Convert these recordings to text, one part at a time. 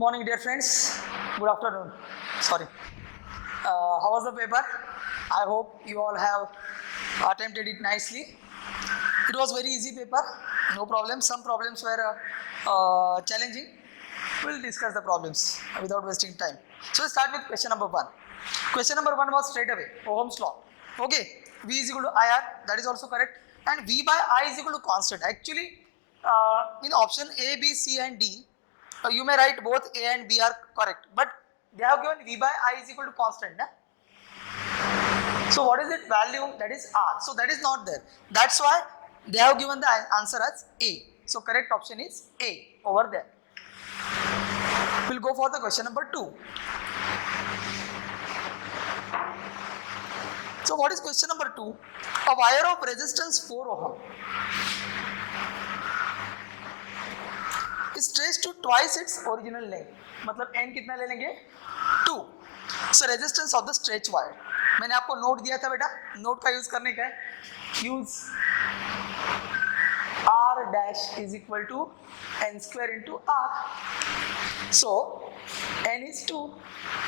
morning, dear friends. Good afternoon. Sorry. How was the paper? I hope you all have attempted it nicely. It was very easy paper. No problem. Some problems were challenging. We'll discuss the problems without wasting time. So let's start with question number 1. Question number 1 was straight away Ohm's law. Okay. V is equal to IR. That is also correct. And V by I is equal to constant. Actually, in option A, B, C and D, you may write both A and B are correct, but they have given V by I is equal to constant. Na? So what is its value? That is R. So that is not there. That's why they have given the answer as A. So correct option is A over there. We'll go for the question number 2. So what is question number 2? A wire of resistance 4 ohm is stretched to twice its original length. मतलब n कितना ले लेंगे? 2. So resistance of the stretch wire. मैंने आपको note दिया था बेटा, note का यूज करने का है. Use R dash is equal to n square into R. So n is 2.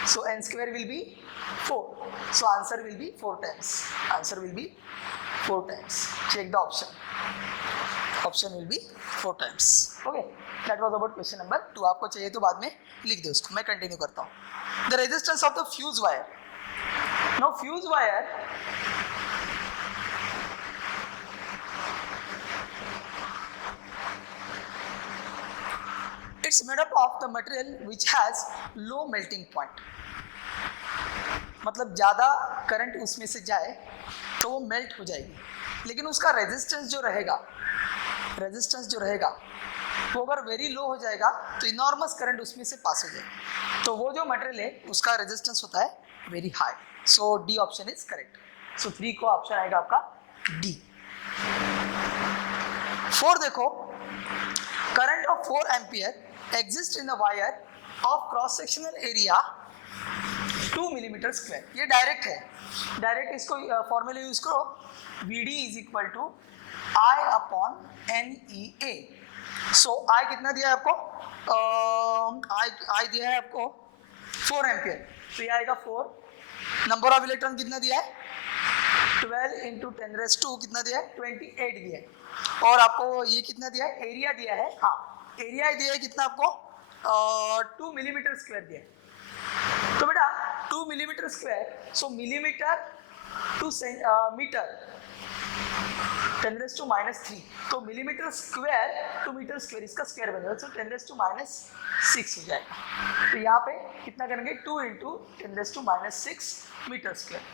So n square will be 4. So answer will be 4 times. Answer will be 4 times. Check the option. Option will be 4 times. Okay. That was about question number 2. आपको चाहिए तो बाद में लिख दो उसको. मैं continue करता हूँ. The resistance of the fuse wire. Now fuse wire it's made up of the material which has low melting point. मतलब ज़्यादा करंट उसमें से जाए तो वो मेल्ट हो जाएगी, लेकिन उसका रेजिस्टेंस जो रहेगा वो अगर वेरी लो हो जाएगा तो इनॉर्मस करंट उसमें से पास हो जाएगा. तो वो जो मटेरियल है उसका रेजिस्टेंस होता है very high. So D option is correct. So 3 को ऑप्शन आएगा आपका डी. 4 देखो, current of 4 ampere exist in the wire of cross sectional area 2 millimetre square. ये डायरेक्ट है, डायरेक्ट इसको फॉर्मूला यूज करो. V D is equal to I upon N E A. So I कितना दिया है आपको? आई दिया है आपको 4 एम्पियर. तो ये आएगा 4. नंबर ऑफ इलेक्ट्रॉन कितना दिया है? 12 इंटू 10⁻². कितना दिया है? 28 दिया है. और आपको ये कितना दिया है? एरिया दिया है. हाँ, एरिया दिया है कितना आपको? 2 मिलीमीटर स्क्वायर दिया है. तो बेटा 2 millimetre square, so millimetre to metre 10⁻⁻3. तो millimetre square to metre square, इसका स्क्वायर बन जाएगा. तो 10⁻⁻6 हो जाएगा. तो यहाँ पे कितना करेंगे? 2 इंटू 10⁻⁻6 मीटर स्क्वायर.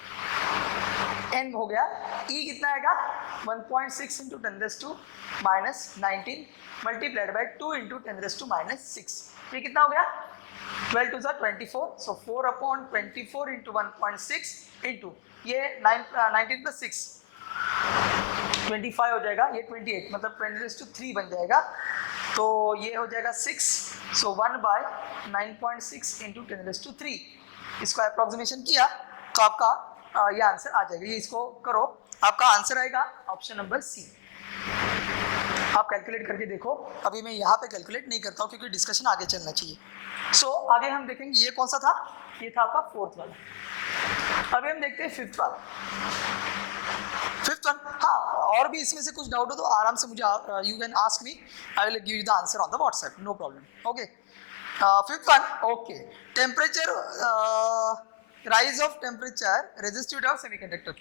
n हो गया. e कितना आएगा? 1.6 इंटू 10⁻⁻19 मल्टीप्लाइड बाई 2 इंटू 10⁻⁻6. ये कितना हो गया? 12 to 24. So 4 upon 24 into 1.6 into ये 19 plus 6 25 हो जाएगा. ये 28 मतलब 10⁻³ बन जाएगा. तो ये हो जाएगा 6. So 1 by 9.6 into 10⁻³. इसको अप्रोक्सीमेशन किया तो आपका ये आंसर आ जाएगा. ये इसको करो, आपका आंसर आएगा ऑप्शन नंबर सी. आप कैलकुलेट करके देखो. अभी मैं यहाँ पे कैलकुलेट नहीं करता हूँ क्योंकि डिस्कशन आगे चलना चाहिए. सो आगे हम देखेंगे ये कौन सा था? ये था आपका 4th वाला. अभी हम देखते हैं 5th वाला. 5th वन, हाँ, और भी इसमें से कुछ डाउट हो तो आराम से मुझे you can ask me, I will give you the answer on the WhatsApp. No problem. Okay. 5th one. Okay. Temperature, rise of temperature, resistivity of semiconductor.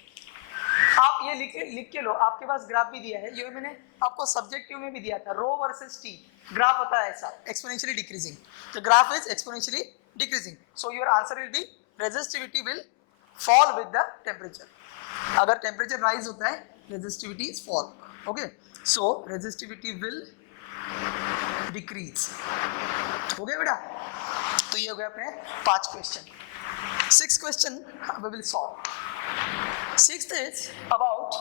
आप ये लिख के लो. आपके पास ग्राफ भी दिया है, ये मैंने आपको सब्जेक्टिव में भी दिया था. रो वर्सेस टी ग्राफ होता है ऐसा, exponentially decreasing. The graph is exponentially decreasing. So your answer will be resistivity will fall with the temperature. अगर टेम्परेचर राइज होता है resistivity is fall. Okay. So resistivity will decrease. हो गया बेटा? तो ये हो गया अपने 5 question. 6th question we will solve. 6th is about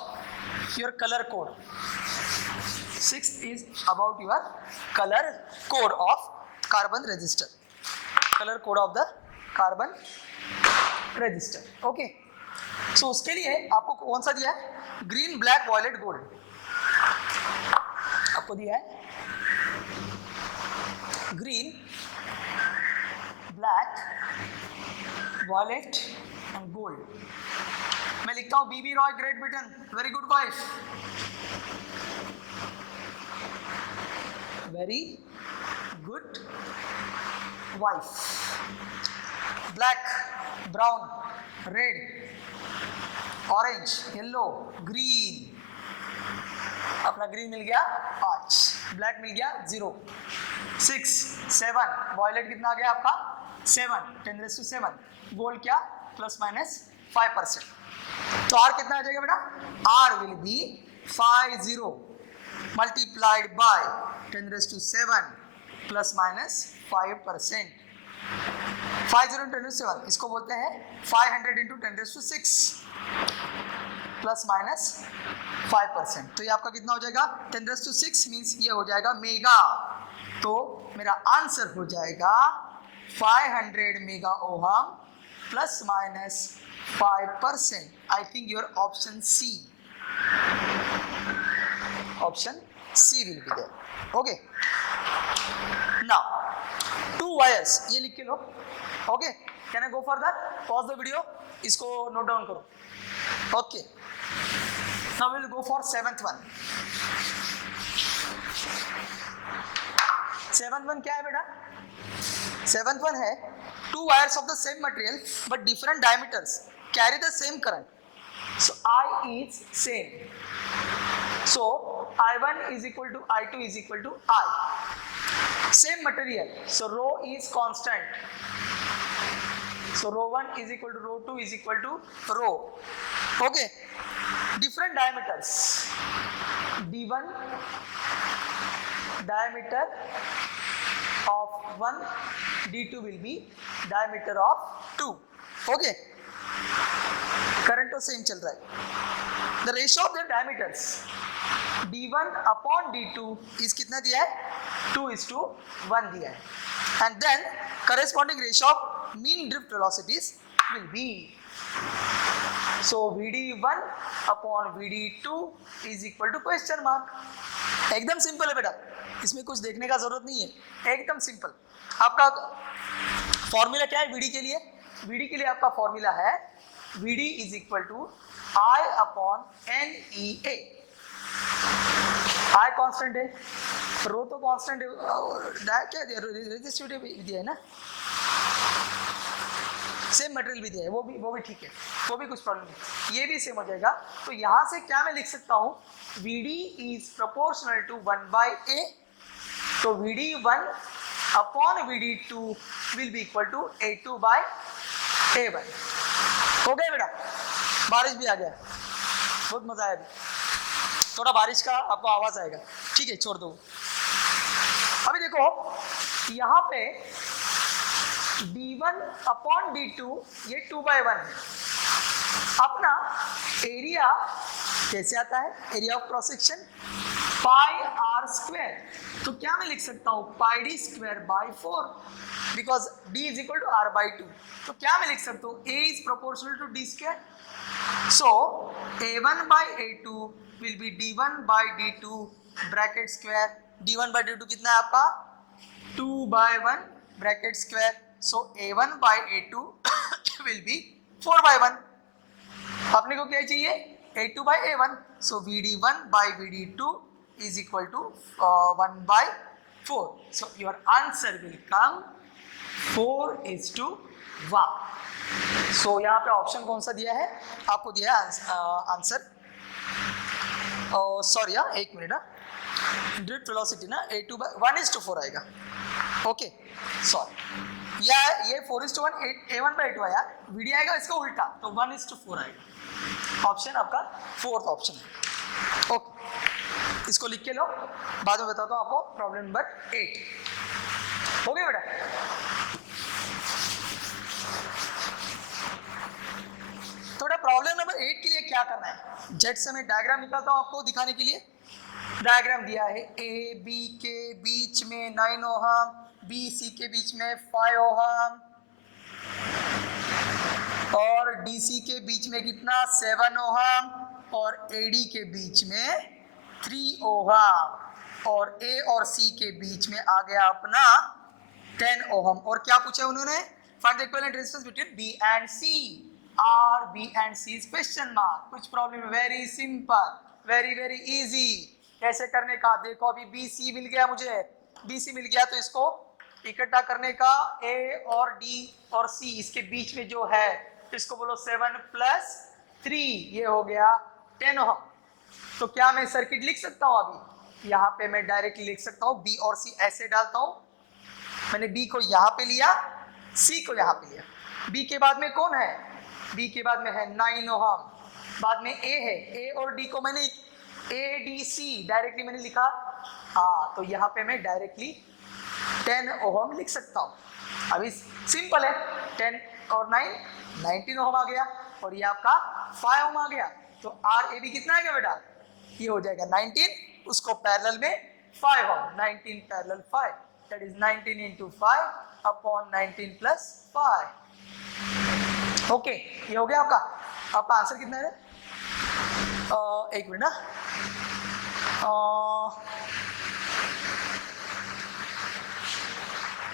your color code. 6th is about your color code of carbon resistor. Color code of the carbon resistor. Okay. So उसके लिए आपको कौन सा दिया है? ग्रीन, ब्लैक, वॉयलेट, गोल्ड आपको दिया है. Green, violet and gold. मैं लिखता हूँ BB ROY Great Britain, very good wife, very good wife. Black, brown, red, orange, yellow, green, अपना ग्रीन मिल गया 5, ब्लैक मिल गया 0, 6, 7, वॉयलेट कितना आ गया आपका 7, 10⁻⁷, गोल्ड क्या ±5%। तो R कितना आ जाएगा बेटा, R will be 50 multiplied by 10⁻⁷ ±5%। 50 into 10⁻⁷, इसको बोलते हैं 500 into 10⁻⁶ ±5%। तो ये आपका कितना हो जाएगा 10⁻⁶, मीन्स ये हो जाएगा मेगा। तो मेरा आंसर हो जाएगा 500 mega ohm ±5%। I think your option C, option C will be there. Okay, now 2 wires, ये लिख के लो। Okay, can I go further? Pause the video, इसको नोट डाउन करो। Okay, now we will go for 7th one. 7th one क्या है बेटा? 7th one है 2 wires of the same material but different diameters carry the same current. So I is same. So I1 is equal to I2 is equal to I. Same material. So rho is constant. So rho 1 is equal to rho 2 is equal to rho. Okay. Different diameters. D1 diameter of 1, D2 will be diameter of 2. Okay. Current तो same चल रहा है। The ratio of their diameters D1 upon D2 is कितना दिया है? 2:1 दिया है। And then corresponding ratio of mean drift velocities will be, so VD1 upon VD2 is equal to question mark। एकदम सिंपल है बेटा, इसमें कुछ देखने का जरूरत नहीं है, एकदम सिंपल। आपका फॉर्मूला क्या है VD के लिए? VD के लिए आपका फॉर्मूला है VD is equal to I upon NEA। I constant है, रो तो कांस्टेंट है, क्या दिया, रेजिस्टिविटी दिया है ना, सेम मटेरियल भी दिया है, वो भी ठीक है, वो भी कुछ प्रॉब्लम नहीं, ये भी सेम हो जाएगा। तो यहाँ से क्या मैं लिख सकता हूँ, VD is proportional to 1/A। तो VD1 upon VD2 will be equal to A2/A1। हो गया बेटा? बारिश भी आ गया, बहुत मजा आया, थोड़ा बारिश का आपको आवाज आएगा, ठीक है, छोड़ दो। अभी देखो यहाँ पे D1 अपॉन D2 ये 2/1 है। अपना एरिया कैसे आता है? Area of cross section πr²। तो क्या मैं लिख सकता हूँ πd²/4, because d is equal to r/2। तो क्या मैं लिख सकता हूँ, a is proportional to d²। So a1/a2 will be d1/d2 bracket square. d1/d2 कितना है आपका 2/1 bracket square. So a1/a2 will be 4/1। अपने को क्या चाहिए, a2/a1। So vd1/vd2 is equal to 1/4. So your answer will come 4:1. So यहाँ पे option कौन सा दिया है आपको? दिया है आंसर, सॉरी हाँ, एक मिनट, ड्रिफ्ट वेलोसिटी ना A2/1:4 आएगा। ओके, सॉरी, ये 4:1 A1/A2 आया, VD आएगा इसका उल्टा, तो 1:4 आएगा। ऑप्शन आपका 4th ऑप्शन है। ओके, इसको लिख के लो, बाद में बताता हूँ आपको। प्रॉब्लम नंबर 8 हो गया बेटा? थोड़ा प्रॉब्लम नंबर 8 के लिए क्या करना है, जेट से मैं डायग्राम निकालता हूँ आपको दिखाने के लिए। डायग्राम दिया है, ए बी के बीच में 9 ओहम, बी सी के बीच में 5 ओहम, और डी सी के बीच में कितना 7 ओहम, और एडी के बीच में 3 ओहम, और ए और सी के बीच में आ गया अपना 10 ओहम। और क्या पूछा उन्होंने, find the equivalent resistance between B and C. R B and C is question mark. कुछ problem very simple, very very easy. कैसे करने का देखो, अभी बी सी मिल गया, मुझे बी सी मिल गया, तो इसको इकट्ठा करने का ए और डी और सी इसके बीच में जो है इसको बोलो 7 + 3, ये हो गया 10 ओम। तो क्या मैं सर्किट लिख सकता हूं? अभी यहाँ पे मैं डायरेक्टली लिख सकता हूँ, बी और सी ऐसे डालता हूँ। मैंने बी को यहाँ पे लिया, सी को यहाँ पे लिया। बी के बाद में कौन है? बी के बाद में है 9 ओम। बाद में ए है, ए और डी को मैंने ए डी सी डायरेक्टली मैंने लिखा। हाँ, तो यहाँ पे मैं डायरेक्टली 10 ओम लिख सकता हूँ। अभी सिंपल है, 10 और 9 19 ओम आ गया, और ये आपका 5 ओम आ गया। तो आर ए बी कितना आ गया बेटा? ये हो जाएगा 19, उसको पैरेलल में 5 ओम, 19 parallel 5, that is 19 into 5 upon 19 + 5। Okay, ये हो गया आपका। आपका आंसर कितना है? एक मिनट ना,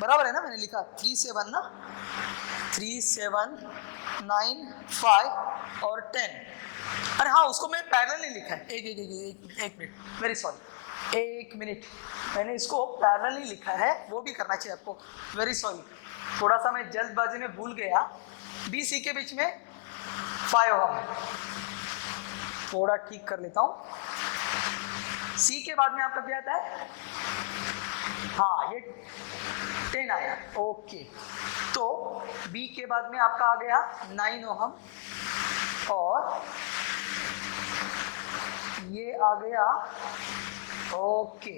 बराबर है ना? मैंने लिखा 3 7 ना, 3 7 9 5 और 10। अरे हाँ, उसको मैं पैरेलल नहीं लिखा है। एक मिनट, वेरी सॉरी, एक मिनट, मैंने इसको पैरेलल नहीं लिखा है, वो भी करना चाहिए आपको। वेरी सॉरी, थोड़ा सा मैं जल्दबाजी में भूल गया। बी सी के बीच में 5 ओम, थोड़ा ठीक कर लेता हूँ। सी के बाद में आपका क्या आता है? हाँ, ये 10 आया। ओके, तो बी के बाद में आपका आ गया 9 ओम, और ये आ गया। ओके,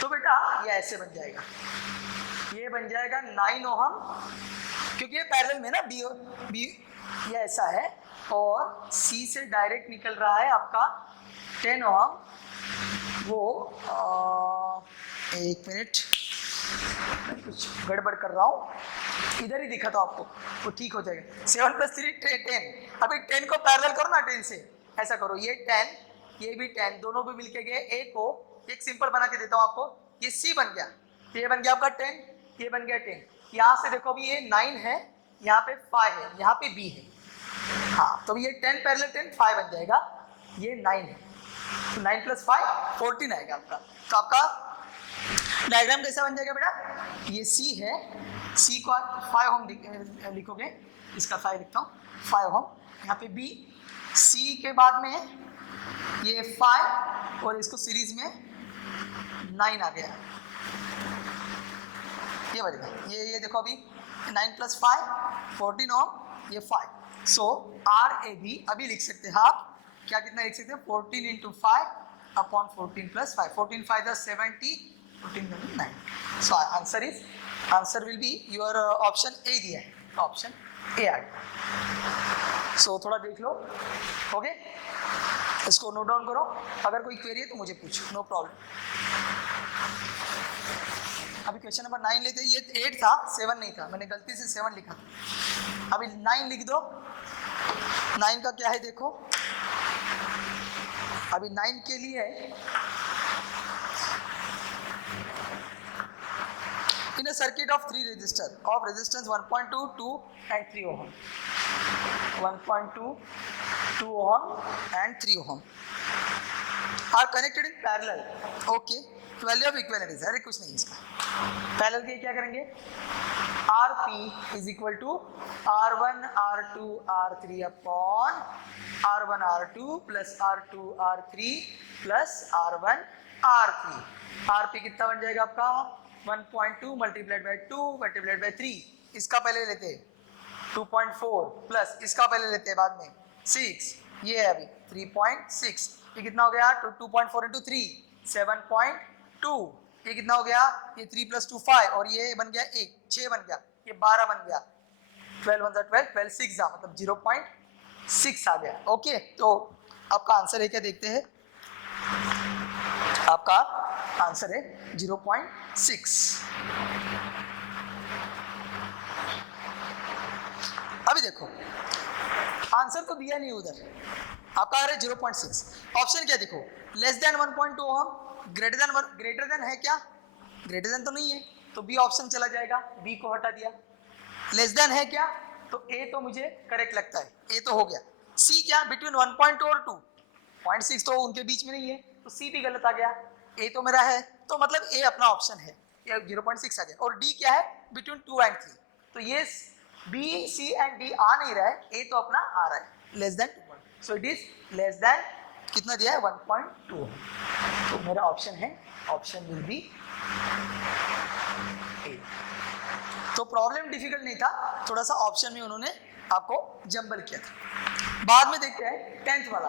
तो बेटा ये ऐसे बन जाएगा, ये बन जाएगा 9 ओम, क्योंकि ये पैरेलल में ना, बी ये ऐसा है, और सी से डायरेक्ट निकल रहा है आपका 10 ओम। वो एक मिनट, मैं कुछ गड़बड़ कर रहा हूँ, इधर ही दिखा तो आपको, वो ठीक हो जाएगा। 7 + 3 10। अभी 10 को पैरेलल करो ना 10 से, ऐसा करो, ये 10, ये भी 10, दोनों भी मिलके गए। ए को एक सिंपल बना के देता हूँ आपको, ये सी बन गया, ये बन गया आपका 10, ये बन गया 10। यहाँ से देखो, अभी ये 9 है, यहाँ पे 5 है, यहाँ पे बी है। हाँ, तो ये 10 पैरेलल 10 5 बन जाएगा, ये 9 है, तो 9 + 5 14 आएगा आपका। तो आपका डायग्राम कैसा बन जाएगा बेटा? ये सी है, सी को 5 ओम लिखोगे, इसका 5 लिखता हूँ, 5 ओम। यहाँ पे बी, सी के बाद में ये 5, और इसको सीरीज में 9 आ गया, ये बढ़ेगा। ये देखो, अभी 9 + 5 14 ओम, ये 5। सो आर ए बी अभी लिख सकते हैं आप, क्या कितना लिख सकते हैं? 14 into 5 upon 14 + 5, 14 5 is 70, 14 9। So answer will be your option A दिया है, ऑप्शन ए आ गया। सो थोड़ा देख लो, ओके, इसको नोट डाउन करो। अगर कोई क्वेरी है तो मुझे पूछो, नो प्रॉब्लम। अभी क्वेश्चन नंबर 9 लेते हैं। ये 8 था, 7 नहीं था, मैंने गलती से 7 लिखा था। अभी 9 लिख दो। 9 का क्या है देखो, अभी 9 के लिए in a circuit of 3 resistor of resistance 1.2, 2 and 3 ohm, 1.2, 2 ohm and 3 ohm are connected in parallel. Okay, value of equivalent is, अरे कुछ नहीं इसका, पैरेलल के क्या करेंगे? RP is equal to R1 R2 R3 upon R1 R2 plus R2 R3 plus R1 R3। RP कितना बन जाएगा आपका? 1.2 multiplied by 2 multiplied by 3। इसका पहले लेते हैं 2.4 प्लस इसका पहले लेते हैं बाद में 6, ये है अभी 3.6। ये कितना हो गया? 2.4 into 3 7.2। ये कितना हो गया? ये 3 + 2 5, और ये बन गया 1 6 बन गया, ये 12 बन गया, 12 1 12 12 6 जा, मतलब 0.6 आ गया। ओके, तो आपका आंसर है क्या देखते हैं? आपका आंसर है 0.6। अभी देखो, आंसर तो दिया नहीं उधर, आपका आ रहा है 0.6। ऑप्शन क्या देखो, लेस देन 1.2 ओम, ग्रेटर देन है क्या? ग्रेटर देन तो नहीं है, तो बी ऑप्शन चला जाएगा, बी को हटा दिया। लेस देन है क्या, तो ए तो मुझे करेक्ट लगता है, ए तो हो गया। सी क्या, बिटवीन 1.2 और 2, 0.6 तो उनके बीच में नहीं है, तो सी भी गलत आ गया। ए तो मेरा है, तो मतलब ए अपना ऑप्शन है, ये 0.6 आ गया। और डी क्या है, बिटवीन 2 एंड 3, तो ये बी सी एंड डी आ नहीं रहा है, ए तो अपना आ रहा है, less than 2, so it is less than कितना दिया है, 1.2, तो मेरा ऑप्शन है, ऑप्शन विल बी ए। तो प्रॉब्लम डिफिकल्ट नहीं था, थोड़ा सा ऑप्शन में उन्होंने आपको जंबल किया था। बाद में देखते हैं 10th वाला।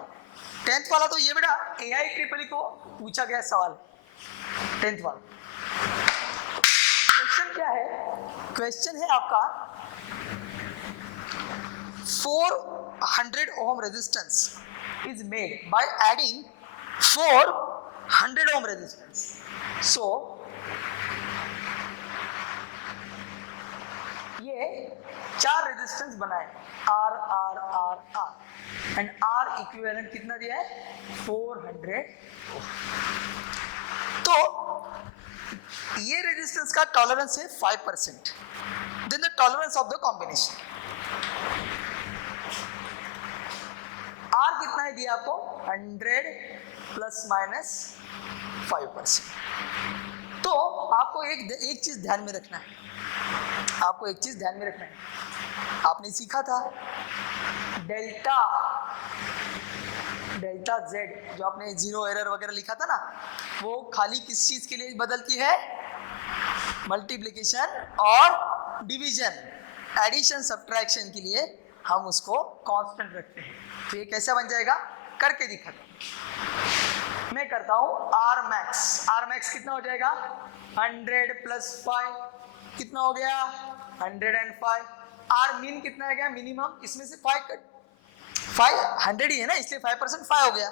10th वाला तो ये बेटा AI-EEE को पूछा गया सवाल, 10th वाला। क्वेश्चन क्या है, क्वेश्चन है आपका 400 ohm resistance is made by adding 400 ohm resistance. So ये 4 रेजिस्टेंस बनाए, R R R R and R equivalent कितना दिया है, 400। तो ये रेजिस्टेंस का टॉलरेंस है 5%, then the tolerance of the combination R कितना है दिया आपको, 100 प्लस माइनस 5%। तो आपको एक चीज ध्यान में रखना है, आपको एक चीज ध्यान में रखना है, आपने सीखा था डेल्टा Z, जो आपने जीरो एरर वगैरह लिखा था ना, वो खाली किस चीज के लिए बदलती है, मल्टीप्लिकेशन और डिवीजन, एडिशन सब्ट्रैक्शन के लिए हम उसको कांस्टेंट रखते हैं। तो ये कैसा बन जाएगा, करके दिखाता हूं, मैं करता हूं R max कितना हो जाएगा, 100 प्लस 5 कितना हो गया, 105। R min कितना है, मिनिमम, इसमें से 5 100 ही है ना, इसलिए 5% 5 हो गया,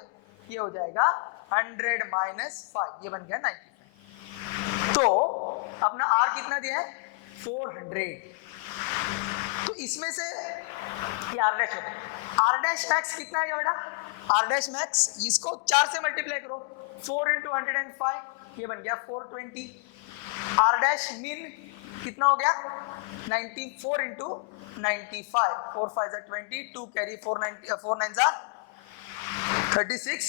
ये हो जाएगा 100 माइनस 5, ये बन गया 95। तो अपना R कितना दिया है, 400। तो इसमें से ये R डैश मैक्स कितना है बेटा, R डैश मैक्स इसको 4 से मल्टीप्लाई करो, 4 into 105, ये बन गया 420। R डैश मिन कितना हो गया, 94 into 95, 4 5 are 20, 2 carry 4 9s are 36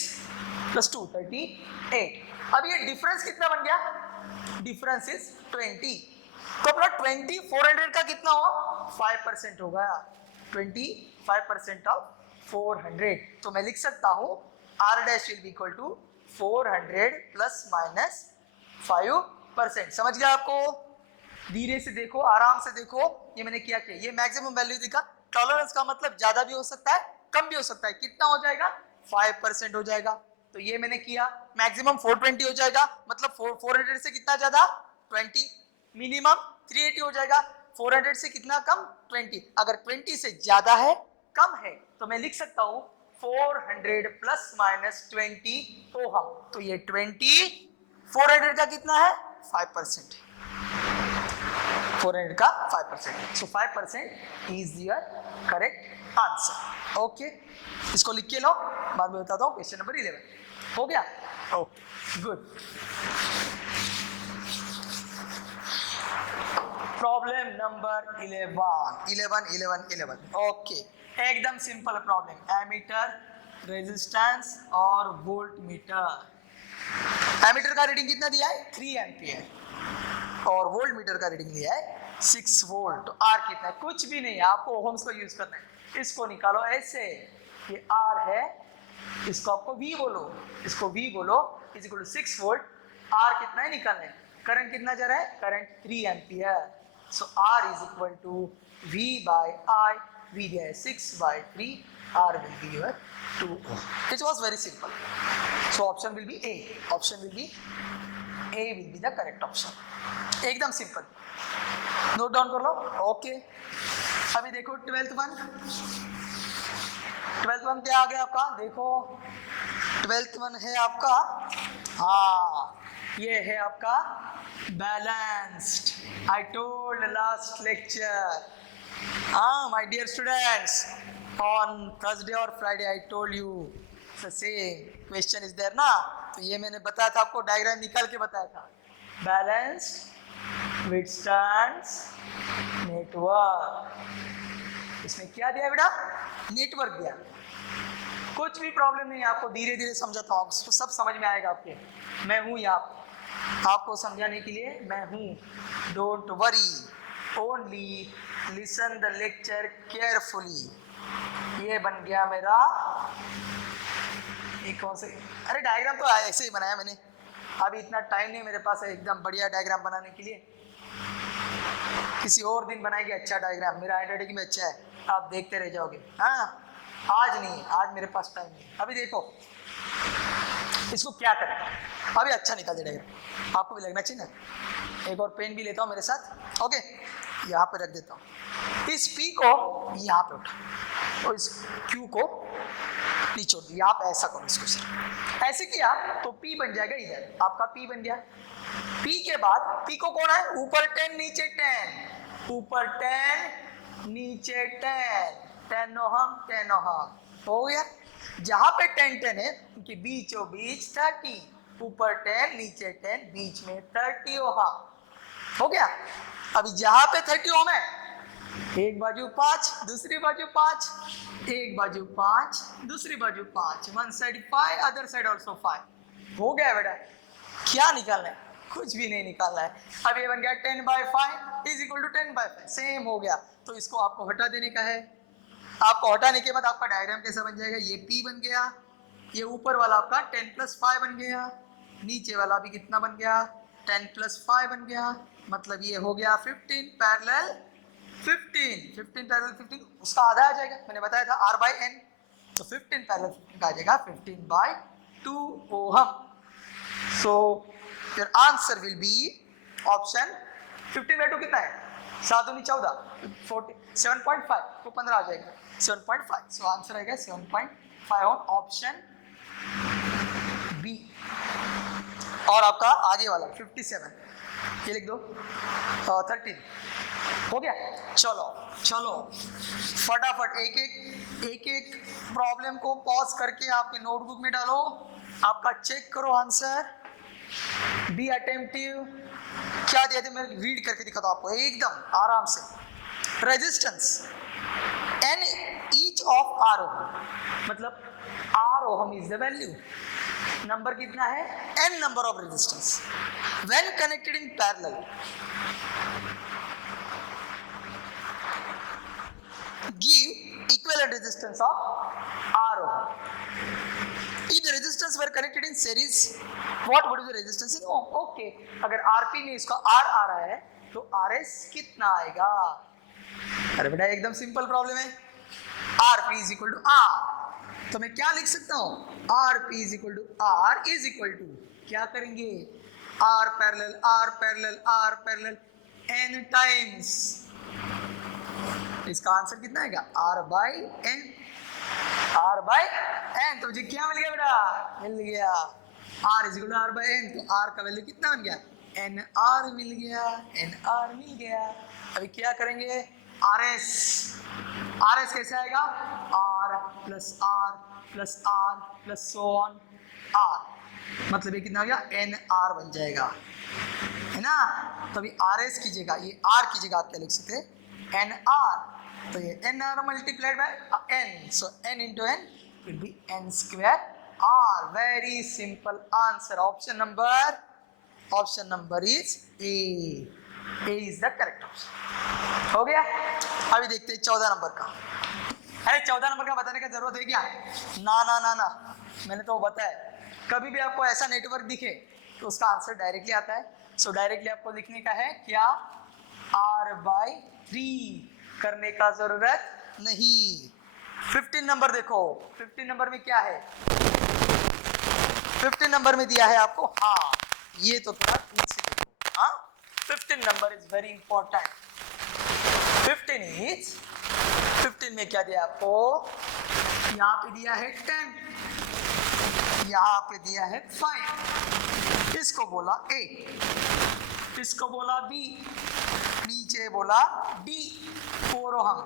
plus 2 38। अब ये डिफरेंस कितना बन गया, डिफरेंस इज 20। तो अपना 20 400 का कितना हुआ, 5% होगा, 25% ऑफ 400। तो मैं लिख सकता हूं R dash will be equal to 400 plus minus 5%। समझ गया आपको, धीरे से देखो, आराम से देखो, ये मैंने क्या किया, ये मैक्सिमम वैल्यू दिखा, टॉलरेंस का मतलब ज्यादा भी हो सकता है, कम भी हो सकता है, कितना हो जाएगा, 5% हो जाएगा। तो ये मैंने किया, मैक्सिमम 420 हो जाएगा, मतलब 400 से कितना ज्यादा, 20, मिनिमम 380 हो जाएगा, 400 से कितना कम, 20। अगर 20 से ज्यादा है, कम है, तो मैं लिख सकता हूं 400 प्लस माइनस 20 ओहम। तो ये 20 400 का कितना है, 5%, 400 का 5%, सो 5% is your correct answer. Okay, इसको लिख के लो, बाद में बताता हूँ। क्वेश्चन नंबर 11 हो गया, okay good. Problem number 11। Okay, एकदम सिंपल प्रॉब्लम, एमीटर, रेजिस्टेंस और वोल्ट मीटर। एमीटर का रीडिंग कितना दिया है, 3 एम्पियर, और वोल्ट मीटर का रीडिंग लिया है 6 वोल्ट। तो आर कितना है, कुछ भी नहीं है, आपको ओम्स को यूज करना है। इसको निकालो ऐसे, ये आर है, इसको आपको V बोलो, इसको V बोलो, is equal to 6 volt. R कितना है निकालना है, करंट कितना जा रहा है, current 3 ampere. So R is equal to V by I, V दिया है 6/3, R will be your 2 ohm. It was very simple. So option will be A. Option will be A will be the correct option. एकदम simple, note down कर लो। Okay, अभी देखो 12th one क्या आ गया आपका, देखो 12th वन है आपका, हाँ ये है आपका balanced. I told last lecture, हाँ my dear students, on Thursday और Friday I told you the same question is there ना। तो ये मैंने बताया था आपको, डायग्राम निकाल के बताया था, बैलेंस्ड विथस्टैंड्स नेटवर्क। इसमें क्या दिया बेटा? नेटवर्क दिया। कुछ भी प्रॉब्लम नहीं, आपको धीरे धीरे समझाता हूँ, सब समझ में आएगा आपके। मैं हूँ यहाँ आपको समझाने के लिए, मैं हूँ। Don't worry, only listen the lecture carefully. ये बन गया मेरा एक कौन से, अरे डायग्राम तो ऐसे ही बनाया मैंने, अभी इतना टाइम नहीं मेरे पास है एकदम बढ़िया डायग्राम बनाने के लिए। किसी और दिन बनाएंगे अच्छा डायग्राम, मेरा हैंडराइटिंग में अच्छा है, आप देखते रह जाओगे। हाँ, आज नहीं, आज मेरे पास टाइम नहीं। अभी देखो इसको क्या करें, अभी अच्छा निकाल दे डायग्राम, आपको भी लगना चाहिए ना। एक और पेन भी लेता हूँ मेरे साथ, ओके, यहाँ पे रख देता हूँ। इस P को यहाँ पे उठा और इस Q को नीचे उठ दिया। आप ऐसा करो इसको, सिर्फ ऐसे किया तो P बन जाएगा इधर, आपका P बन गया। P के बाद P को कौन है? ऊपर 10 नीचे 10, ऊपर 10 नीचे 10, 10 ओहम 10 ओहम हो गया। जहां पे 10 10 है उनके बीचों बीच 30, ऊपर 10 नीचे 10 बीच में 30 ओहम हो गया। अभी जहां पे 30 ओहम है, एक बाजू 5 दूसरी बाजू 5, एक बाजू 5 दूसरी बाजू 5, one side 5 other side also 5 हो गया बेटा। क्या निकालना है? कुछ भी नहीं निकालना है। अब ये बन गया 10/5 इज इक्वल टू 10/5, सेम हो गया। तो इसको आपको हटा देने का है। आपको हटाने के बाद आपका डायग्राम कैसा बन जाएगा? ये P बन गया, ये ऊपर वाला आपका 10 + 5 बन गया, नीचे वाला भी कितना बन गया? 10 + 5 बन गया। मतलब ये हो गया 15 पैरेलल 15, 15 पैरेलल 15, उसका आधा आ जाएगा, मैंने बताया था R/N, तो 15 पैरेलल 15 का आ जाएगा 15/2 ohm. So your answer will be option 15/2 कितना है? 7 दूनी 14, 7.5 तो 15 आ जाएगा, 7.5। सो आंसर आएगा 7.5 ऑन ऑप्शन बी। और आपका आगे वाला 57, ये लिख दो, 13 हो गया। चलो चलो फटाफट एक एक प्रॉब्लम को पॉज करके आपके नोटबुक में डालो, आपका चेक करो आंसर, बी अटेम्प्टिव। क्या दिया थे मैं रीड करके दिखाता हूं आपको एकदम आराम से। Resistance N each of R ohm, मतलब R ohm is the value, number कितना है? n number of resistance when connected in parallel give equivalent resistance of R ohm. If the resistance were connected in series, what would be the resistance in ohm? Okay, अगर RP में इसका R आ रहा है तो RS कितना आएगा? अरे बेटा एकदम सिंपल प्रॉब्लम है। RP is equal to R, तो मैं क्या लिख सकता हूँ? RP is equal to R is equal to, क्या करेंगे? R parallel R parallel R parallel n times, इसका आंसर कितना आएगा? R/N, R/N। तो मुझे क्या मिल गया बेटा? मिल गया R is equal to R/N, तो R का वैल्यू कितना बन गया? NR मिल गया, NR मिल गया। अभी क्या करेंगे? RS, RS कैसे आएगा? R plus R plus R plus so on R, मतलब ये कितना हो गया? NR बन जाएगा, है ना। तो अभी RS की जगह ये R की जगह आप क्या लिख सकते हैं? NR, तो ये NR multiplied by N, so N into N will be N square R। Very simple answer, option number is A is the correct option। हो गया। अभी देखते हैं 14 नंबर का। अरे 14 नंबर का बताने का जरूरत है क्या? ना ना ना ना, मैंने तो बताया। कभी भी आपको ऐसा नेटवर्क दिखे तो उसका आंसर डायरेक्टली आता है। सो डायरेक्टली आपको लिखने का है क्या? R/3 करने का जरूरत नहीं। 15 नंबर देखो, 15 नंबर में क्या है? 15 नंबर में दिया है आपको, हाँ ये तो थोड़ा नीचे देखो, हाँ 15 नंबर इज वेरी इंपॉर्टेंट। 15 में क्या दिया आपको? यहाँ पे दिया है 10, यहाँ पे दिया है 5, इसको बोला A, इसको बोला B, नीचे बोला D 4 ओहम,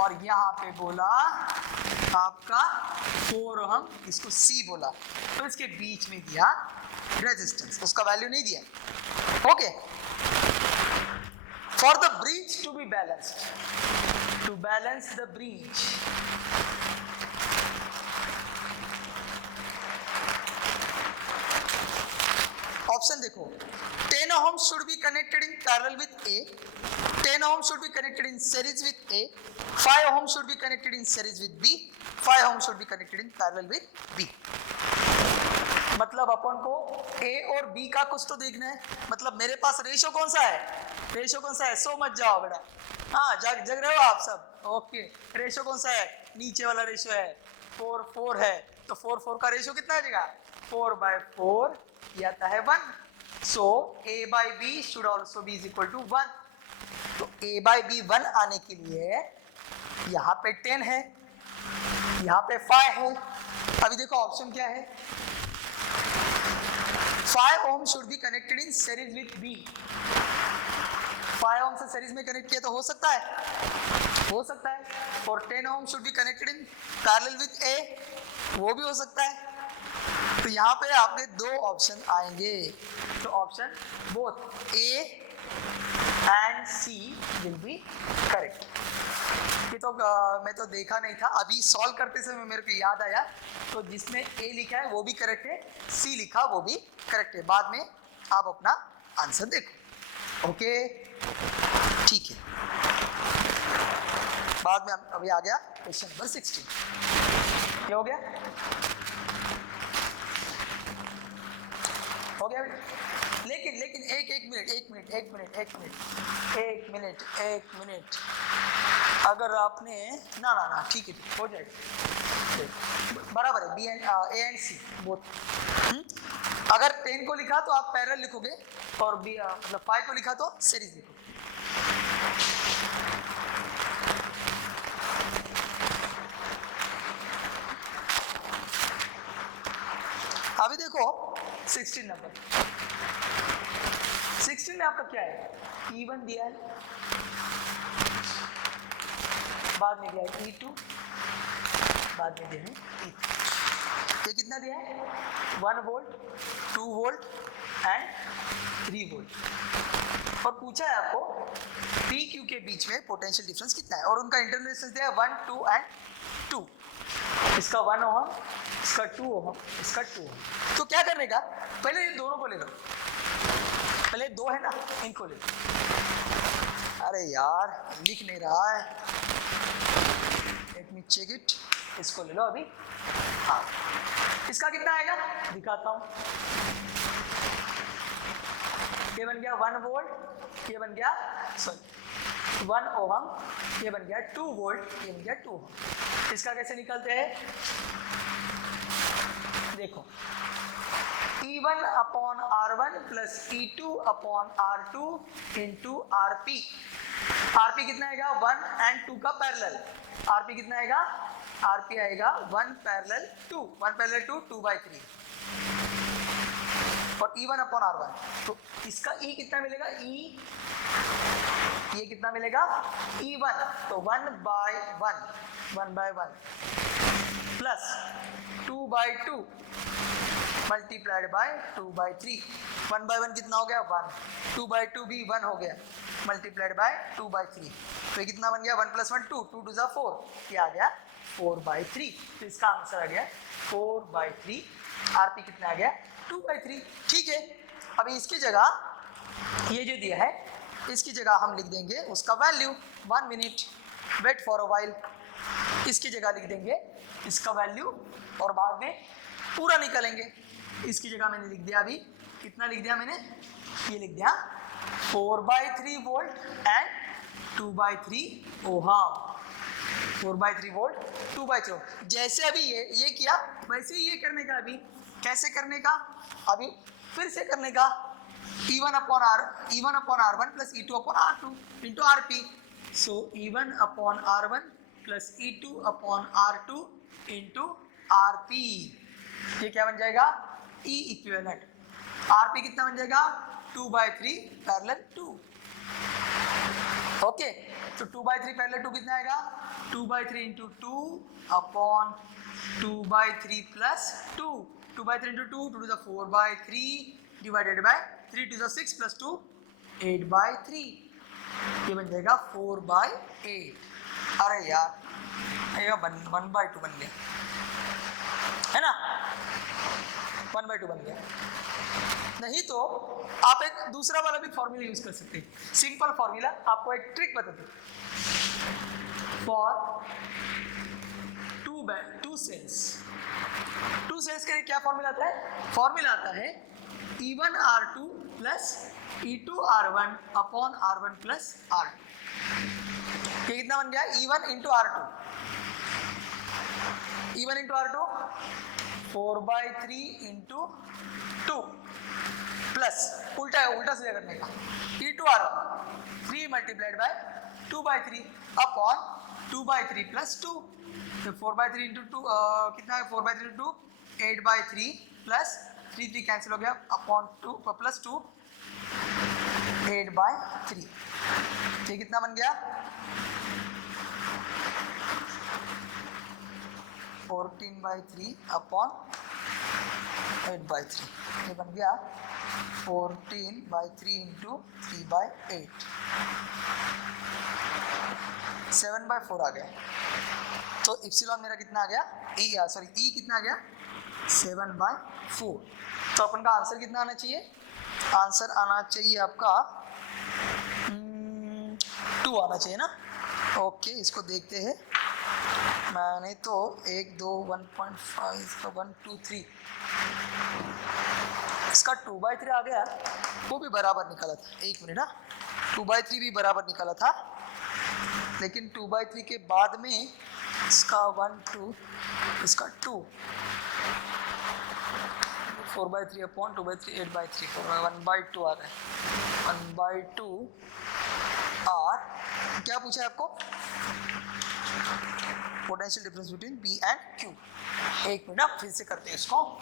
और यहाँ पे बोला आपका 4 ओहम, इसको C बोला। तो इसके बीच में दिया रेजिस्टेंस, उसका वैल्यू नहीं दिया। Okay, For the breech to be balanced, to balance the breech, option देखो, 10 ohms should be connected in parallel with A, 10 ohms should be connected in series with A, 5 ohms should be connected in series with B, 5 ohms should be connected in parallel with B. मतलब अपन को A और B का कुछ तो देखना है. मतलब मेरे पास रेशो कौन सा है, रेशो कौन सा है, सो मत जाओ बेटा, हाँ जग रहे हो आप सब, ओके. रेशो कौन सा है, नीचे वाला रेशो है 4 है, तो 4 का रेशो कितना आ जाएगा, 4/4 ये आता है 1. So A/B should also be is equal to 1. तो A/B 1 आने के लिए यहाँ पे 10 है, यहाँ पे 5 है. अभी देखो ऑप्शन क्या है, 5 ohm should be connected in series with B. 5 ohm से series में कनेक्ट किया तो हो सकता है, हो सकता है. और 10 ohm should be connected in parallel with A, वो भी हो सकता है. तो यहाँ पे आपके दो ऑप्शन आएंगे. तो option both A and C will be correct. ये तो मैं तो देखा नहीं था, अभी सॉल्व करते समय मेरे को याद आया. तो जिसमें A लिखा है वो भी करेक्ट है, C लिखा वो भी करेक्ट है. बाद में आप अपना आंसर देखो. ओके ठीक है. बाद में अभी आ गया क्वेश्चन नंबर 16. क्या हो गया, हो गया. लेकिन एक मिनट अगर आपने ना ठीक है हो जाएगा, बराबर है. A and C both. अगर 10 को लिखा तो आप पैरेलल लिखोगे और B मतलब 5 को लिखा तो सीरीज लिखोगे. अभी देखो 16 नंबर, 16 में आपका क्या है, E1 दिया है, बाद में दिया है E2, बाद में दिया है E3. ये कितना दिया है, 1 वोल्ट, 2 वोल्ट एंड 3 वोल्ट. और पूछा है आपको P Q के बीच में पोटेंशियल डिफरेंस कितना है, और उनका इंटरनल रेजिस्टेंस दिया है 1, 2 एंड 2. इसका 1 ओहम, इसका 2 ओहम, इसका 2 ओहम. तो क्या करने का, पहले ये दोनों को ले लो, पहले 2 है ना, इनको ले लो. अरे यार लिख नहीं रहा है, लेट मी चेक इट. इसको ले लो अभी. हाँ, इसका कितना आएगा दिखाता हूँ. ये बन गया 1 वोल्ट, ये बन गया 1 ओहम, ये बन गया 2 वोल्ट, ये बन गया 2 ओहम. इसका कैसे निकलते हैं, देखो E1 upon R1 plus E2 upon R2 into RP. RP कितना आएगा, 1 एंड 2 का पैरेलल. RP कितना आएगा, RP आएगा 1 पैरेलल 2, 1 पैरेलल 2, 2/3. और E1 अपॉन R1, तो इसका E कितना मिलेगा, ये कितना मिलेगा, E1 तो 1/1 प्लस 2/2 मल्टीप्लाइड बाय 2/3. 1/1 कितना हो गया, 1, 2/2 भी 1 हो गया, मल्टीप्लाइड बाय 2/3. तो ये कितना बन गया, 1 + 1 2, 2 2 4, ये आ गया 4/3. तो इसका आंसर आ गया 4/3. RP कितना आ गया, 2/3. ठीक है. अभी इसकी जगह ये जो दिया है, इसकी जगह हम लिख देंगे उसका value. 1 minute wait for a while. इसकी जगह लिख देंगे इसका वैल्यू और बाद में पूरा निकालेंगे. इसकी जगह मैंने लिख दिया, अभी कितना लिख दिया मैंने, ये लिख दिया 4/3 volt and 2/3 ohm. 4/3 volt, 2/3 ohm. जैसे अभी ये किया वैसे ही ये करने का. अभी कैसे करने का, अभी फिर से करने का. E1 upon R1 plus E2 upon R2 into RP. सो E1 upon R1 plus E2 upon R2 into RP. ये क्या बन जाएगा, E इक्विवेलेंट. RP कितना बन जाएगा, 2/3 पैरेलल 2. ओके, तो 2/3 पैरेलल 2 कितना आएगा, 2/3 into 2 upon 2/3 plus 2. 2/3 into 2, 2 to the 4/3 divided by 3 to the 6 plus 2 8/3. ये बन जाएगा 4/8। अरे यार ये 1/2 बन गया है ना, 1/2 बन गया। नहीं तो आप एक दूसरा वाला भी फॉर्मूला यूज कर सकते हैं, सिंपल फॉर्मूला। आपको एक ट्रिक बता दूं, फॉर 2 सेल्स के लिए क्या फॉर्मूला आता है? फॉर्मूला आता है E1R2 plus E2R1 upon R1 plus R2। ये कितना बन गया? E1 into R2, E1 into R2 4/3 into 2 plus उल्टा सीधा करने का E2R1 3 multiplied by 2/3 upon 2/3 plus 2। तो 4/3 इंटू 2 कितना है? 4/3 इंटू 8/3 प्लस 3 कैंसिल हो गया अपॉन 2 प्लस 2 8/3। ये कितना बन गया? 14/3 अपॉन 8/3। ये बन गया 14/3 इंटू 3/8, 7/4 आ गया। तो इप्सिलॉन मेरा कितना आ गया? ई कितना आ गया? 7/4। तो अपन का आंसर कितना आना चाहिए? आंसर आना चाहिए आपका 2 आना चाहिए ना। ओके, इसको देखते हैं। मैंने तो 1 2 1.5 1 2 3 इसका 2/3 आ गया, वो भी बराबर निकला था। 1 मिनट, 2/3 भी बराबर निकला था, लेकिन 2/3 के बाद में इसका 1 2 इसका 2 4/3 अपॉन 2/3 8/3 1/2 आ रहा है। 1/2 आर क्या पूछा है आपको? Potential difference between P and Q। 1 minute, फिर से करते हैं इसको।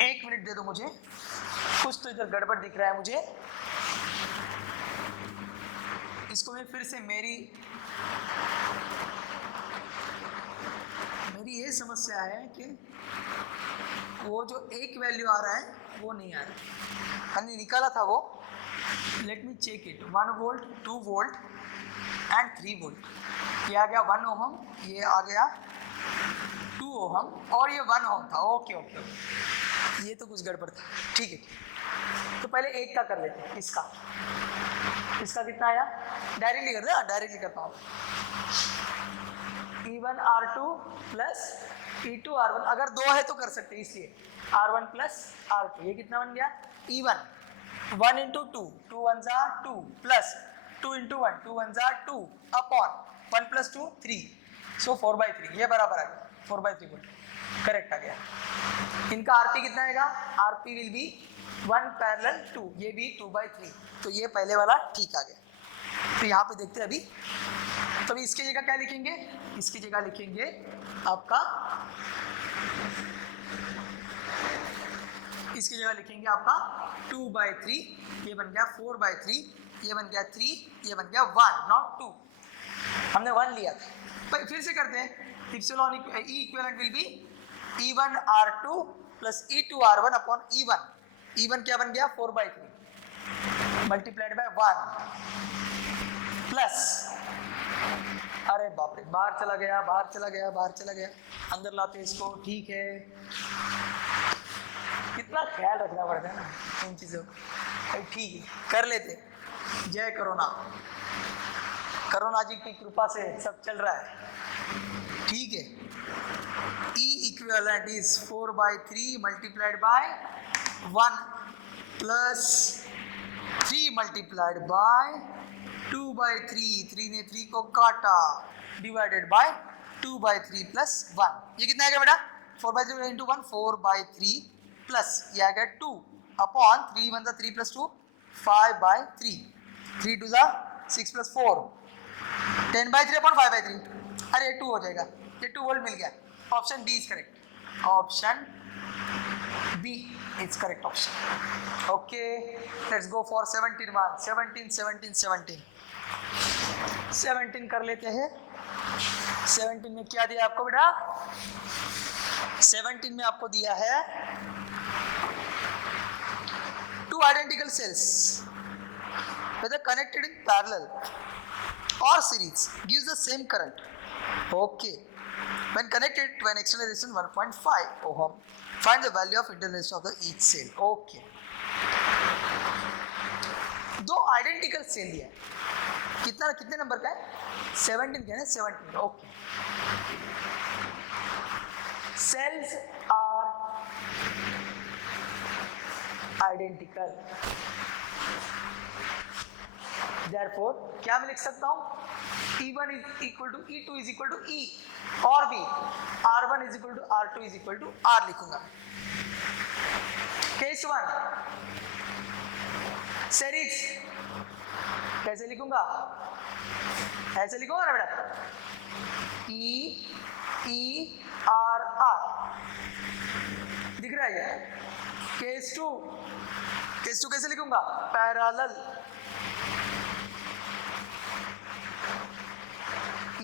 1 मिनट दे दो मुझे, कुछ तो इधर गड़बड़ दिख रहा है मुझे। इसको मैं फिर से मेरी ये समस्या है कि वो जो एक वैल्यू आ रहा है वो नहीं आ रहा। हमने निकाला था वो, let me check it. 1 volt 2 volt and 3 volt. ये आ गया 1 ओहम, ये आ गया 2 ओहम और ये 1 ओहम था। ओके ओके ओके, ये तो कुछ गड़बड़ था। ठीक है, तो पहले एक का कर लेते हैं। इसका कितना आया? डायरेक्टली कर दे, डायरेक्टली करता हूँ। E1R2 प्लस E2R1, अगर 2 है तो कर सकते हैं, इसलिए R1 प्लस R2। ये कितना बन गया? E1 1 इंटू 2 2 1 जा 2 प्लस 2 इंटू 1 2 1 जा 2 अपॉन 1 प्लस 2 3, सो 4/3। ये बराबर आ गया 4/3 वोल्ट, करेक्ट आ गया। इनका RP कितना आएगा? RP विल बी 1 पैरेलल 2, ये भी 2/3। तो ये पहले वाला ठीक आ गया। तो यहाँ पे देखते हैं अभी। तो अभी इसकी जगह क्या लिखेंगे? इसकी जगह लिखेंगे आपका, इसकी जगह लिखेंगे आपका 2/3। ये बन गया 4/3, ये बन गया 3, ये बन गया 1 नॉट 2। हमने 1 लिया था। पर फिर से करते हैं। Epsilon E equivalent will be E1R2 plus E2R1 upon E1। E1 क्या बन गया? 4/3 मल्टीप्लाइड बाय 1 प्लस, अरे बाप रे, बाहर चला गया। अंदर लाते इसको। ठीक है, कितना ख्याल रखना पड़ता है ना इन चीजों का। ठीक है, कर लेते। जय कोरोना, कोरोना जी की कृपा से सब चल रहा है। ठीक है, E equivalent is 4/3 multiplied by 1 plus 3 multiplied by 2/3, 3 ने 3 को काटा, डिवाइडेड बाय 2/3 प्लस 1। ये कितना आएगा बेटा? 4/3 इंटू 1 4/3 प्लस ये आ गया 2 अपॉन 3 1 3 प्लस 2 5/3, 3 2 6 प्लस 4 10/3 अपॉन 5/3। अरे 2 हो जाएगा, ये 2 वोल्ट मिल गया। Option B is correct. Option B is correct option. Okay, let's go for 17 one. 17 कर लेते हैं। 17 में क्या दिया आपको बेटा? 17 में आपको दिया है 2 identical sales. whether connected in parallel or series gives the same current. Okay. When connected to an external resistance 1.5 ohm, find the value of internal resistance of the each cell. Okay. दो identical cell दिया है, कितने number का है? 17 का है ना, 17. Okay. Cells are identical, therefore क्या मैं लिख सकता हूं? E1 is equal to E2 is equal to E, और भी R1 is equal to R2 is equal to R लिखूंगा. केस 1 सीरीज कैसे लिखूंगा? ऐसे लिखूंगा ना बेटा, E E R R दिख रहा है ये. केस 2 कैसे लिखूंगा? Parallel,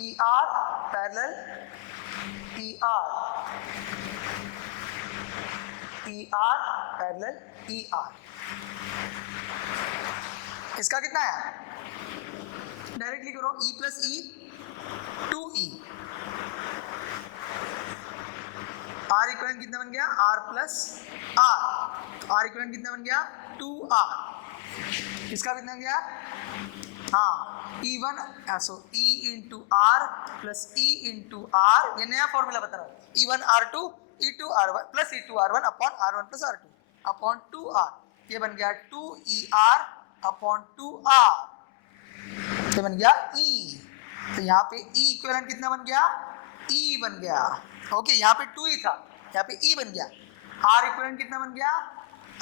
ER parallel ER, ER parallel ER. इसका कितना है? डायरेक्टली करो, E plus E 2E, R equivalent कितना बन गया? R plus R, R equivalent कितना बन गया? 2R. इसका कितना बन गया? हाँ, E1 सो E into R plus E into R, ये नया फॉर्मूला बता रहा हूँ. E1 R2 E2 R1 plus E2 R1 upon R1 plus R2 upon 2R. ये बन गया 2ER अपॉन 2R, ये बन गया E. तो यहाँ पे E इक्विवेलेंट कितना बन गया? E बन गया. ओके, यहाँ पे 2E था, यहाँ पे E बन गया. R इक्विवेलेंट कितना बन गया?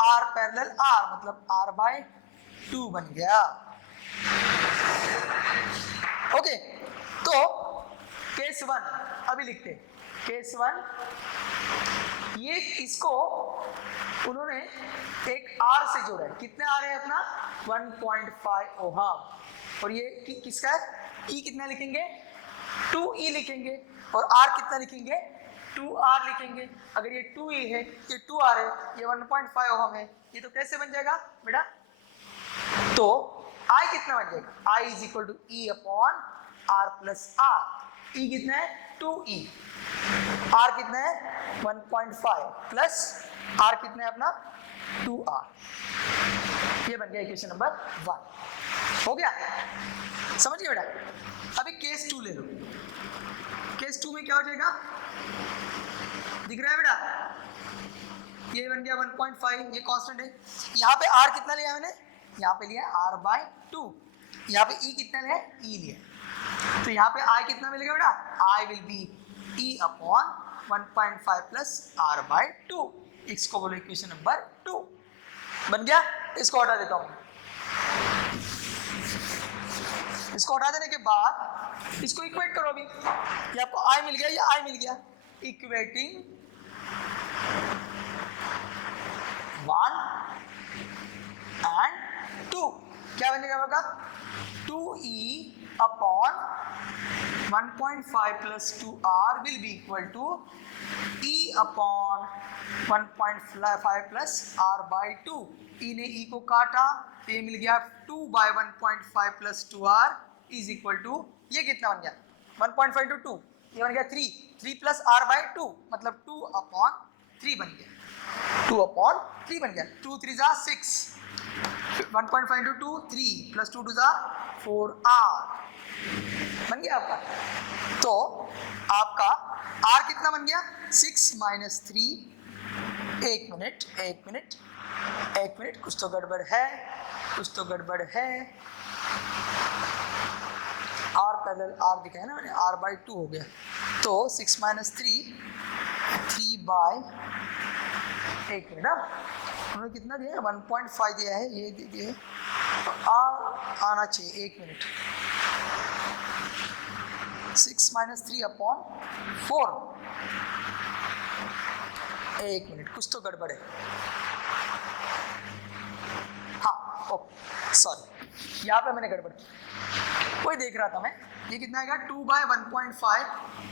R पैरेलल R, मतलब R/2 बन गया. ओके, तो केस 1 अभी लिखते. केस 1 ये इसको उन्होंने एक R से जोड़ा है. कितने R है अपना? 1.5 ओहम. और ये किसका है? E कितना लिखेंगे? 2E लिखेंगे. और R कितना लिखेंगे? 2R लिखेंगे. अगर ये 2E है, ये 2R है, ये 1.5 ओहम है, ये तो कैसे बन जाएगा बेटा? तो I कितना बन जाएगा? I is equal to E upon R plus R. E कितना है? 2E. R कितना है? 1.5 प्लस R कितना है अपना? 2R. ये बन गया इक्वेशन नंबर 1. हो गया? समझिए बेटा. अभी केस 2 ले लो. केस 2 में क्या हो जाएगा? दिख रहा है बेटा? ये बन गया 1.5, ये कांस्टेंट है. यहाँ पे R कितना लिया मैंने? यहाँ पे लिया R/2. यहाँ पे E कितना लिया? E लिया. तो यहाँ पे I कितना मिलेगा बेटा? I will be E upon 1.5 plus R/2. इसको बोलो इक्वेशन नंबर 2. बन गया? इसको हटा देता हूँ. इसको हटा देने के बाद इसको इक्वेट करो. अभी ये आपको I मिल गया, ये I मिल गया. इक्वेटिंग 1 एंड 2 क्या बनेगा बता? 2E upon 1.5 plus 2R will be equal to E upon 1.5 plus R/2. E ने E को काटा तो ये मिल गया 2/1.5 plus 2R is equal to, ये कितना बन गया? 1.5 टू 2, ये बन गया 3 प्लस R/2, मतलब 2 अपॉन 3 बन गया. 2 अपॉन 3 बन गया. 2 3 जा 6, 1.5 into 2 3 प्लस 2 2 जा 4R बन गया आपका. तो आपका R कितना बन गया? 6 माइनस 3. एक मिनट, कुछ तो गड़बड़ है. R पैरेलल R दिखाया ना मैंने, R/2 हो गया. तो 6 माइनस 3 एक मिनट. उन्होंने कितना दिया है? 1.5 दिया है, ये दिया है. तो R आना चाहिए. एक मिनट. 6 minus 3 upon 4. एक मिनट, कुछ तो गड़बड़ है. हाँ, ओके, सॉरी, यहाँ पे मैंने गड़बड़ की. कोई देख रहा था मैं. ये कितना आएगा? 2/1.5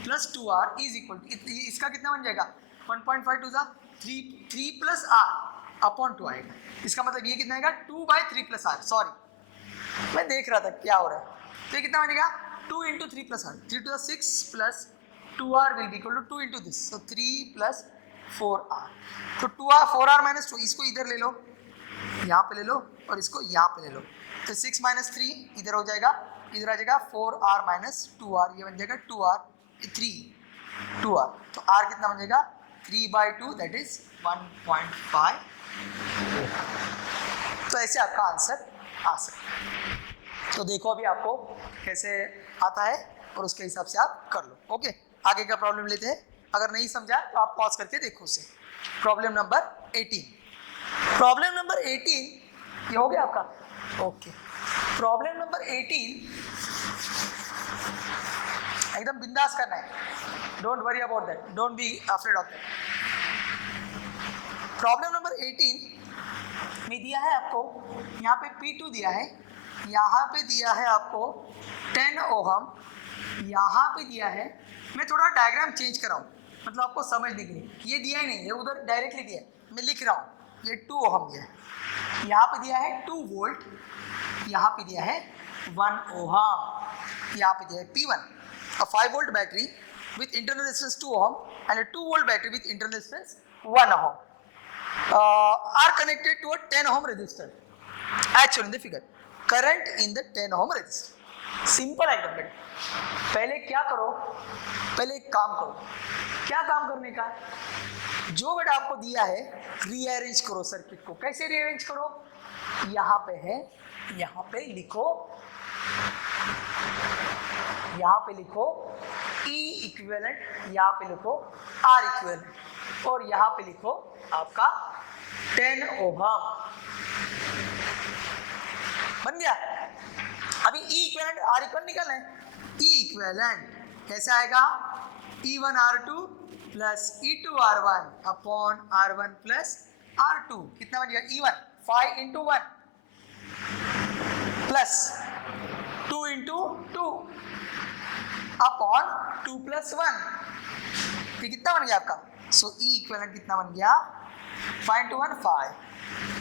plus 2R is equal to, इसका कितना बन जाएगा? 1.5 2 जा 3 प्लस R अपॉन 2 आएगा. इसका मतलब ये कितना आएगा? 2/3 प्लस R. सॉरी, मैं देख रहा था क्या हो रहा है। तो ये कितना बनेगा 2 into 3 plus R, 3 to 6 plus 2r will be equal to 2 into this, so 3 plus 4r। तो 2r 4r माइनस 2, इसको इधर ले लो, यहाँ पे ले लो और इसको यहाँ पे ले लो, तो 6 माइनस 3 इधर हो जाएगा, इधर आ जाएगा 4r माइनस 2r, ये बन जाएगा 2r 3 2r। तो r कितना बन जाएगा 3/2 दैट इज 1.5। तो ऐसे आपका आंसर आ सकता है। तो देखो अभी आपको कैसे आता है और उसके हिसाब से आप कर लो। ओके, आगे का प्रॉब्लम लेते हैं। अगर नहीं समझा तो आप पॉज करके देखो उसे। Problem number 18। प्रॉब्लम नंबर 18 ये हो गया आपका। ओके, प्रॉब्लम नंबर 18 एकदम बिंदास करना है, don't worry about that, don't be afraid of that. Problem number 18 में दिया है आपको, यहाँ पे P2 दिया है, यहाँ पे दिया है आपको 10 ओहम, यहाँ पे दिया है, मैं थोड़ा डायग्राम चेंज कराऊँ मतलब आपको समझने के लिए, ये दिया ही नहीं है, उधर डायरेक्टली दिया है, मैं लिख रहा हूँ, ये 2 ओहम दिया है, यहाँ पे दिया है 2 वोल्ट, यहाँ पे दिया है 1 ओहम, यहाँ पे दिया है P1, a 5 volt battery with internal resistance 2 ohm and a 2 volt battery with internal resistance 1 ohm are connected to a 10 ohm resistor as shown in the figure. Current in the 10 ohm resistor. Simple एकदम बेटा। पहले क्या करो, पहले एक काम करो। क्या काम करने का, जो बेटा आपको दिया है रीअरेंज करो सर्किट को। कैसे रीअरेंज करो, यहाँ पे है, यहाँ पे लिखो, यहाँ पे लिखो E इक्विवेलेंट, यहाँ पे लिखो R इक्विवेलेंट और यहाँ पे लिखो आपका 10 ओहम। बन गया। अभी E इक्विवेलेंट R इक्विवेलेंट निकालना है। E इक्विवेलेंट कैसे आएगा, E1R2 plus E2R1 upon R1 plus R2, कितना बन गया E1 5 into 1 plus 2 into 2 upon 2 plus 1, ये कितना बन गया आपका। सो E इक्विवेलेंट कितना बन गया 5 इंटू 1 5,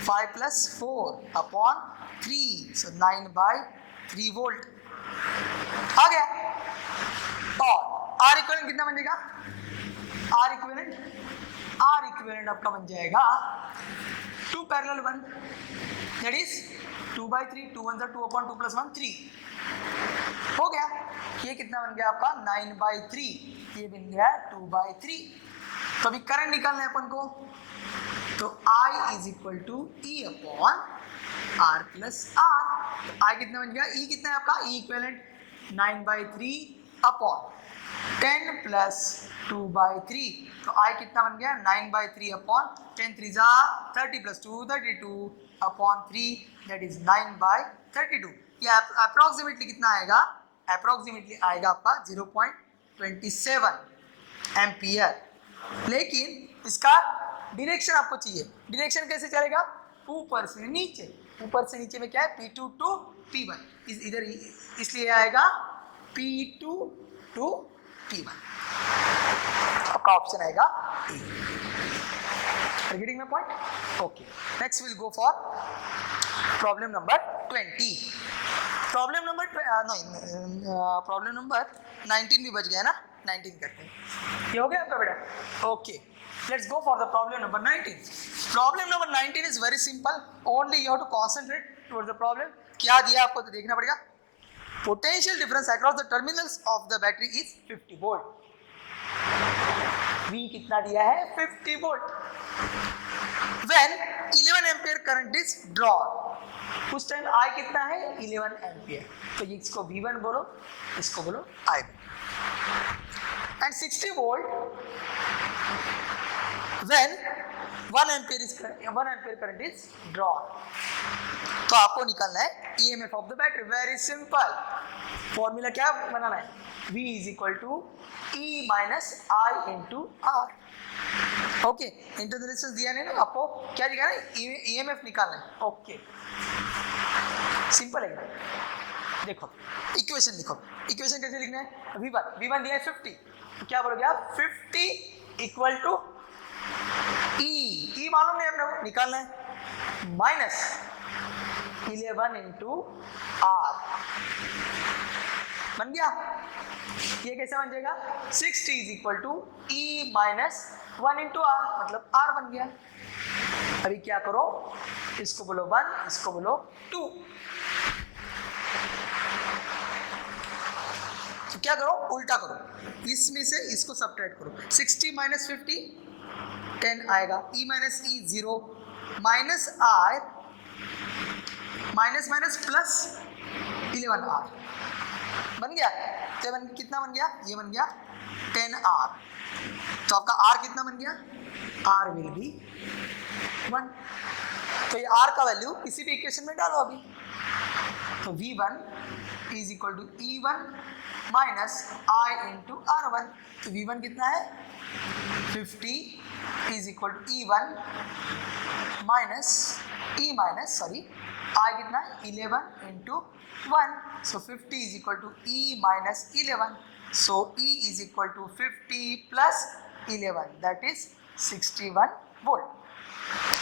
5 प्लस 4 अपॉन 3, सो 9/3 वोल्ट आ गया। और R इक्विवेलेंट कितना बन जाएगा, R इक्विवेलेंट आपका बन जाएगा 2 parallel 1 that is 2/3, 2 1 2 upon 2 plus 1 3 हो गया। ये कितना बन गया आपका 9/3, ये बन गया 2/3। तो अभी करंट निकालना है अपन को, तो I is equal to E upon R plus R। I कितना बन गया, E कितना है आपका, E इक्विवेलेंट 9/3 अपॉन 10 प्लस 2/3, तो I कितना बन गया 9/3 अपॉन 10 3 जा 30 प्लस 2 32 अपॉन 3 दैट इज 9/32। ये अप्रोक्सीमेटली कितना आएगा, अप्रोक्सीमेटली आएगा आपका 0.27 एम्पियर। लेकिन इसका डायरेक्शन आपको चाहिए, डायरेक्शन कैसे चलेगा, ऊपर से नीचे, ऊपर से नीचे में क्या है P2 टू P1, इधर इसलिए आएगा P2 टू P1, आपका ऑप्शन आएगा A। Getting my point. Okay, next will go for problem number 20। Problem number problem number 19 भी बच गया ना, 19 करते हैं। ये हो गया आपका बेटा। Okay, let's go for the problem number 19। Problem number 19 is very simple, only you have to concentrate towards the problem. क्या दिया आपको तो देखना पड़ेगा। Potential difference across the terminals of the battery is 50 volt. V कितना दिया है 50 volt. When 11 ampere current is drawn, उस टाइम I कितना है 11 एम्पियर, तो इसको V1 बोलो, इसको बोलो I1। And 60 volt when 1 ampere current is drawn, तो आपको निकालना है EMF of the battery. Very simple, formula क्या बनाना है, V is equal to E minus I into R। Okay, into the resistance दिया नहीं ना आपको, क्या दिखा है EMF निकालना है। ओके, सिंपल है। देखो इक्वेशन लिखो, इक्वेशन कैसे लिखना है, V1 दिया है 50, तो क्या बोलोगे आप 50 इक्वल टू E मालूम नहीं अपने को, निकालना है, माइनस 11 इंटू आर बन गया। ये कैसे बन जाएगा 60 is equal to E minus 1 into R, मतलब आर बन गया। अभी क्या करो, इसको बोलो 1, इसको बोलो 2। तो क्या करो, उल्टा करो, इसमें से इसको सब्ट्रैक्ट करो। 60 माइनस 50 10 आएगा, E minus E 0 minus R minus minus plus 11 R बन गया। तो कितना बन गया, ये बन गया 10 आर। तो आपका आर कितना बन गया, आर विल बी 1। तो ये आर का वैल्यू किसी भी इक्वेशन में डालो अभी। तो V1 is equal to E1 minus I into R1। तो V1 कितना है 50 is equal to E1 minus E minus sorry I कितना है 11 into 1। So 50 is equal to E minus 11. So E is equal to 50 plus 11, that is 61 volt.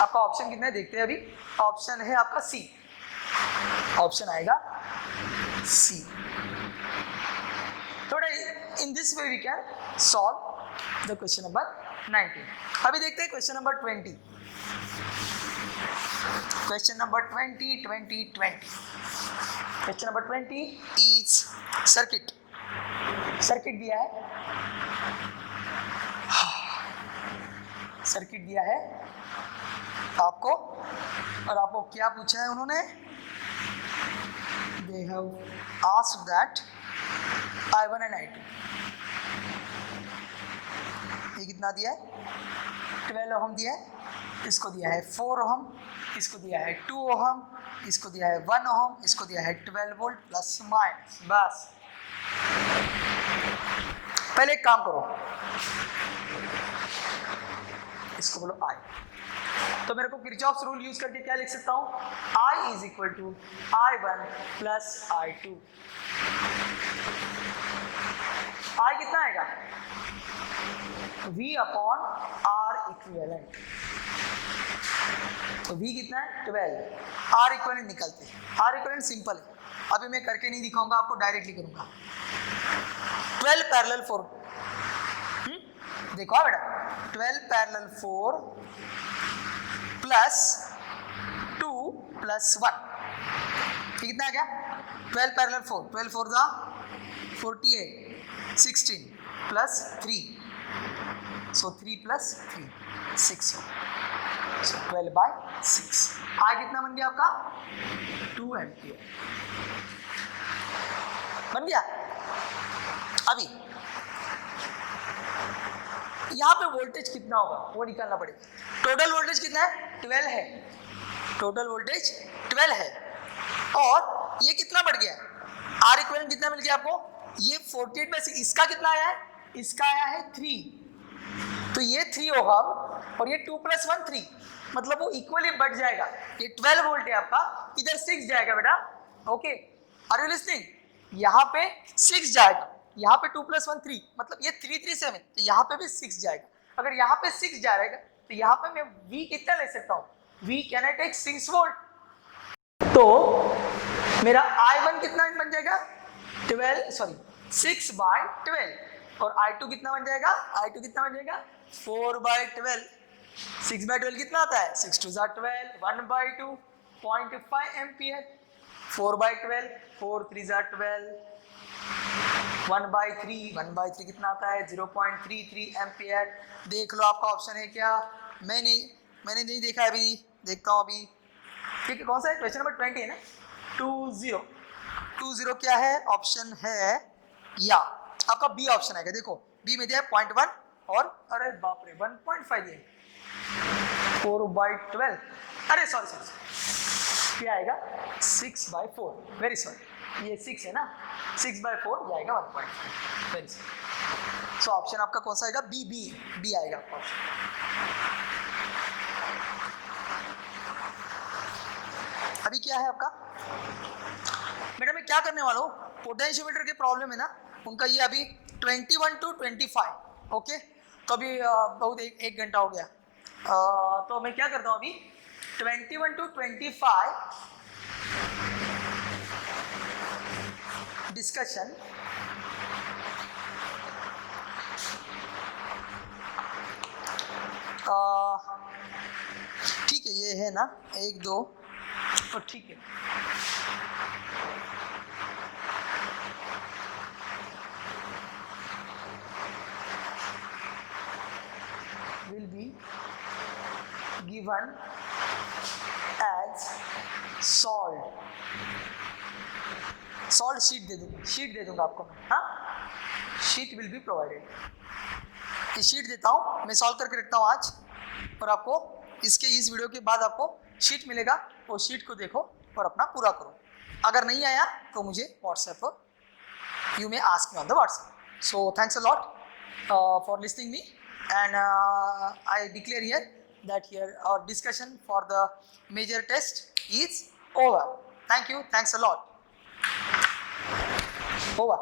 आपका option कितना है देखते हैं अभी। ऑप्शन है आपका सी, ऑप्शन आएगा सी। थोड़ा in this way we can solve the question number 19। अभी देखते हैं question number 20। Question number 20। Question number 20 is circuit. Circuit दिया है, सर्किट दिया है आपको, और आपको क्या पूछा है उन्होंने, they have asked that I1 and I2। ये कितना दिया है 12 ओहम दिया है, इसको दिया है 4 ओहम, इसको दिया है 2 ओहम, इसको दिया है 1 ओहम, इसको दिया है 12 वोल्ट प्लस माइनस। बस पहले एक काम करो, इसको बोलो I। तो मेरे को किरचॉफ्स रूल यूज करके क्या लिख सकता हूं, I is equal to I1 plus I2। I कितना आएगा V अपॉन R इक्विवेलेंट। तो V कितना है 12, R इक्विवेलेंट निकलते हैं। R इक्विवेलेंट सिंपल है, अभी मैं करके नहीं दिखाऊंगा आपको, डायरेक्टली करूंगा। 12 पैरेलल 4, देखो बेटा 12 पैरेलल 4 प्लस 2 प्लस 1, कितना आ गया 12 पैरेलल 4, 12 4 दा 48, 16 plus 3, so 3 plus 3 6, so 12 by 6। आई कितना बन गया आपका 2 एम्पियर बन गया। अभी यहाँ पे वोल्टेज कितना होगा वो निकालना पड़ेगा। टोटल वोल्टेज कितना है 12 है, टोटल वोल्टेज 12 है, और ये कितना बढ़ गया, आर इक्विवेलेंट कितना मिल गया आपको, ये 48 में से इसका कितना आया है, इसका आया है 3, तो ये 3 ओहम और ये 2 प्लस 1 3, मतलब वो इक्वली बढ़ जाएगा। ये 12 वोल्ट है आपका, इधर 6 जाएगा बेटा, ओके आर यू लिसनिंग, यहाँ पे 6 जाएगा, यहाँ पे 2 प्लस 1 3, मतलब ये 3 3 7, तो यहाँ पे भी 6 जाएगा। अगर यहाँ पे 6 जाएगा तो यहाँ पे मैं V कितना ले सकता हूँ, V can I take 6 volt, तो मेरा I1 कितना बन जाएगा 6 बाय 12, और I2 कितना बन जाएगा, I2 कितना बन जाएगा 4 बाय 12। 6 बाय 12 कितना आता है, 6 2 ज़ा 12, 1 बाय 2 0.5 एम्पियर, 4 बाय 12 4 3 ज़ा 12, 1 बाय 3 कितना आता है 0.33 एम्पियर। देख लो आपका ऑप्शन है क्या, मैंने नहीं देखा अभी, देखता हूँ अभी। ठीक है, कौन सा है क्वेश्चन नंबर 20 है ना, 20 क्या है, ऑप्शन है या आपका बी ऑप्शन आएगा। देखो बी में दिया है 0.1 और अरे बाप रे 1.5 दिया, 4 बाय 12, अरे सॉरी क्या आएगा 6 बाय 4, वेरी सॉरी ये 6 है ना, 6 बाय 4 ये आएगा 1.5, वेरी सॉरी। सो ऑप्शन आपका कौन सा आएगा, बी आएगा आपका ऑप्शन। अभी क्या है आपका बेटा, मैं क्या करने वाला हूँ, पोटेंशियोमीटर के प्रॉब्लम है ना उनका, ये अभी 21 to 25, ओके। तो अभी बहुत एक घंटा हो गया, तो मैं क्या करता हूँ अभी 21 to 25 डिस्कशन ठीक है, ये है ना 1 2, तो ठीक है। will be given as solved। Solve sheet दे दूंगा आपको मैं, हाँ, शीट विल बी प्रोवाइडेड। ये शीट देता हूँ मैं, सॉल्व करके रखता हूँ आज, और आपको इस वीडियो के बाद आपको शीट मिलेगा, वो शीट को देखो और अपना पूरा करो। अगर नहीं आया तो मुझे WhatsApp, you may ask me on the WhatsApp. So thanks a lot for listening me, and I declare here that our discussion for the major test is over. Thank you, thanks a lot. Over.